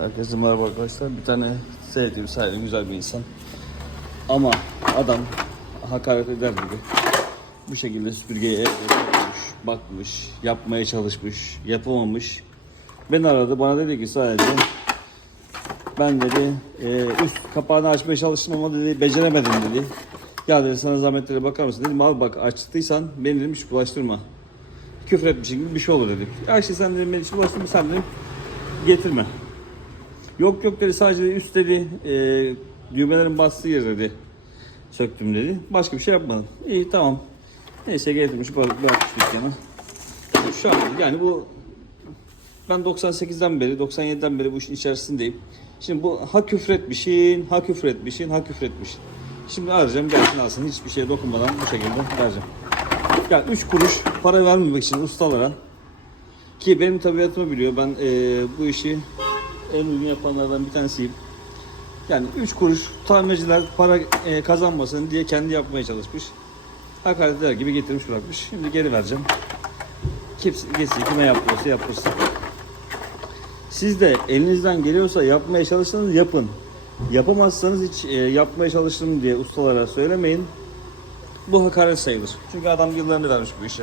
Herkese merhaba arkadaşlar. Bir tane sevdiğim, saygı güzel bir insan. Ama adam hakaret eder gibi bu şekilde süpürgeye koymuş, bakmış, yapmaya çalışmış, yapamamış. Beni aradı, bana dedi ki sadece ben dedi e, üst kapağını açmaya çalıştım ama dedi beceremedim dedi. Ya dedi sana zahmetlere bakar mısın dedim abi bak açtıysan beni dedim hiç bulaştırma. Küfür etmişsin gibi bir şey olur dedik. Ya işte sen dedim beni hiç bulaştırma sen dedim getirme. Yok yok dedi sadece dedi, üst dedi e, düğmelerin bastığı yer dedi. Söktüm dedi. Başka bir şey yapmadım. İyi tamam. Neyse getirmiş bırak- bırakmış dükkana. Şu an yani bu ben 98'den beri 97'den beri bu işin içerisindeyim. Şimdi bu ha küfretmişin, ha küfretmişin, ha küfretmişin. Şimdi arayacağım gelsin alsın hiçbir şeye dokunmadan bu şekilde vereceğim. Yani 3 kuruş para vermemek için ustalara ki benim tabiatımı biliyor. Ben eee, bu işi en uygun yapanlardan bir tanesiyim. Yani 3 kuruş tamirciler para eee, kazanmasın diye kendi yapmaya çalışmış. Hakaret eder gibi getirmiş bırakmış. Şimdi geri vereceğim. Kimse, geçsin, kime yapıyorsa yaptırsın. Siz de elinizden geliyorsa yapmaya çalışsanız yapın. Yapamazsanız hiç eee, yapmaya çalıştım diye ustalara söylemeyin. Bu hakaret sayılır. Çünkü adam yıllarını vermiş bu işe.